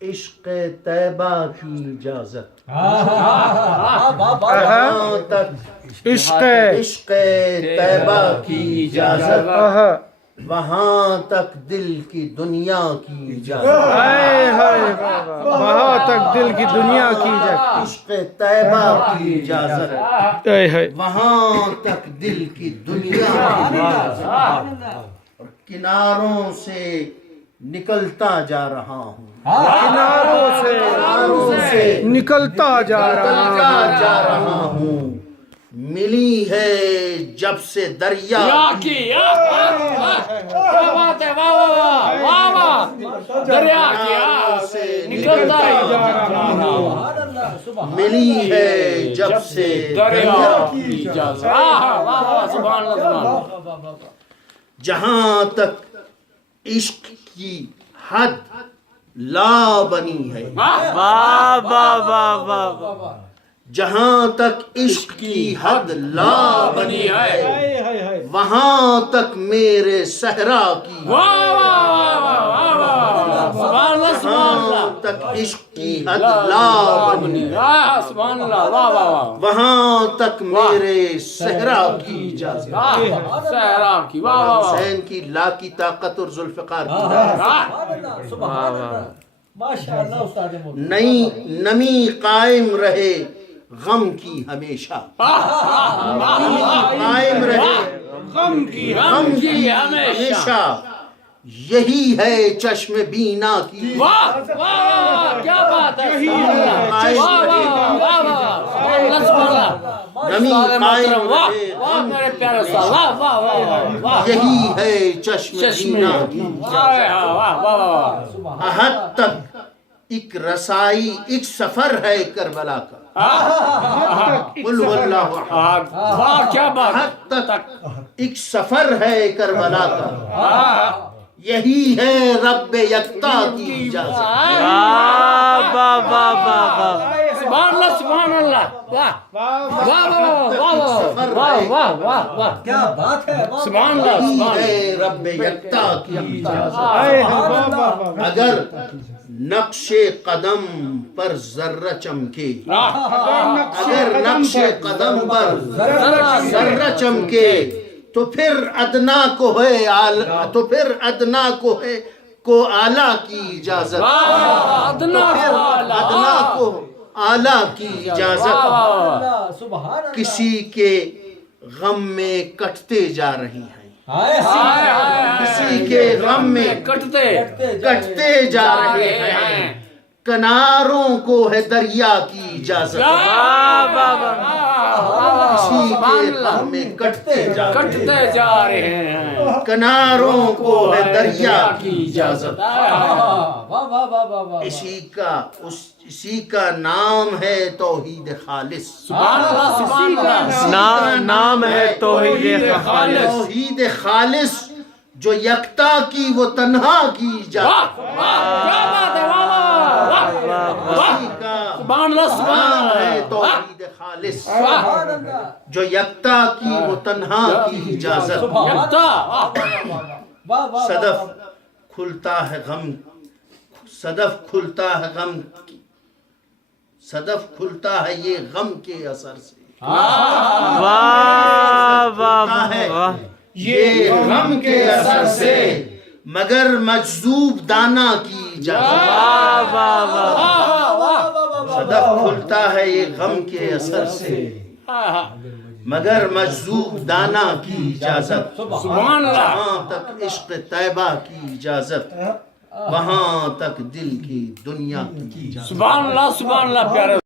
عشق طیبہ کی اجازت، وہاں تک عشق طیبہ کی اجازت، آہا وہاں تک دل کی دنیا کی اجازت، ہائے ہائے وہاں تک دل کی دنیا کی جائے، عشق طیبہ کی اجازت، ہائے ہائے وہاں تک دل کی دنیا کی اجازت، اور کناروں سے نکلتا جا رہا ہوں، کناروں سے نکلتا جا رہا ہوں، ملی ہے جب سے دریا کی، کیا بات ہے، واہ واہ واہ واہ، دریا کیا نکلتا جا رہا ہوں، ملی ہے جب سے دریا کی اجازت، واہ واہ سبحان اللہ سبحان اللہ، جہاں تک عشق کی حد لا بنی ہے، واہ واہ واہ واہ جہاں تک عشق کی حد لا بنی ہے، وہاں تک میرے صحرا کی، واہ واہ واہ واہ سبحان اللہ سبحان وہاں اللہ، تک عشق کی حد لا بنی ہے، سبحان اللہ، واہ واہ واہ، وہاں تک میرے صحرا کی اجازت، صحرا کی، واہ واہ واہ، حسین کی لا کی طاقت اور ذوالفقار کی طاقت، نئی نمی قائم رہے غم کی ہمیشہ، قائم رہے غم کی ہمیشہ، یہی ہے چشم بینا کی، واہ واہ واہ کیا بات ہے، واہ واہ واہ واہ سبحان اللہ، نمی قائم واہ رہے واہ میرے پیارے استاد، واہ واہ واہ واہ، یہی ہے چشم بینا کی، واہ واہ واہ، احد تک ایک رسائی ایک سفر ہے کربلا کا، قل هو اللہ احد، واہ کیا بات، احد تک ایک سفر ہے کربلا کا، یہی ہے رب یکتا کی اجازت، سبحان اللہ سبحان اللہ، واہ واہ واہ واہ واہ واہ واہ واہ، کیا بات ہے، سبحان اللہ یہی سبحان ہے اللہ، رب یکتا کی اجازت، ہائے ہائے واہ واہ اگر نقش قدم پر ذرہ چمکے، اگر نقش قدم پر ذرہ چمکے، تو پھر ادنا کو ہے کو اعلیٰ کی اجازت، ادنا ادنا کو اعلیٰ کی اجازت، کسی کے غم میں کٹتے جا رہی ہیں، کسی کے غم میں کٹتے جا رہے ہیں، کناروں کو ہے دریا کی اجازت، کسی کے غم میں کٹتے جا رہے ہیں، کناروں کو ہے دریا کی اجازت، اسی کا نام ہے توحید خالص، سبحان اللہ سبحان اللہ، نام ہے توحید خالص، توحید خالص جو یکتا کی وہ تنہا کی اجازت، کیا بات ہے، واہ واہ اسی کا سبحان اللہ سبحان نام ہے اللہ، توحید خالص جو یکتا کی وہ تنہا کی اجازت، صدف کھلتا ہے غم، صدف کھلتا ہے یہ غم کے اثر سے، واہ واہ واہ یہ غم کے اثر سے، مگر مجذوب دانا کی اجازت، صدف کھلتا ہے یہ غم کے اثر سے، مگر مجذوب دانا کی اجازت، سبحان اللہ، جہاں تک عشق طیبہ کی اجازت، وہاں تک دل کی دنیا کی اجازت۔ سبحان اللہ پیارے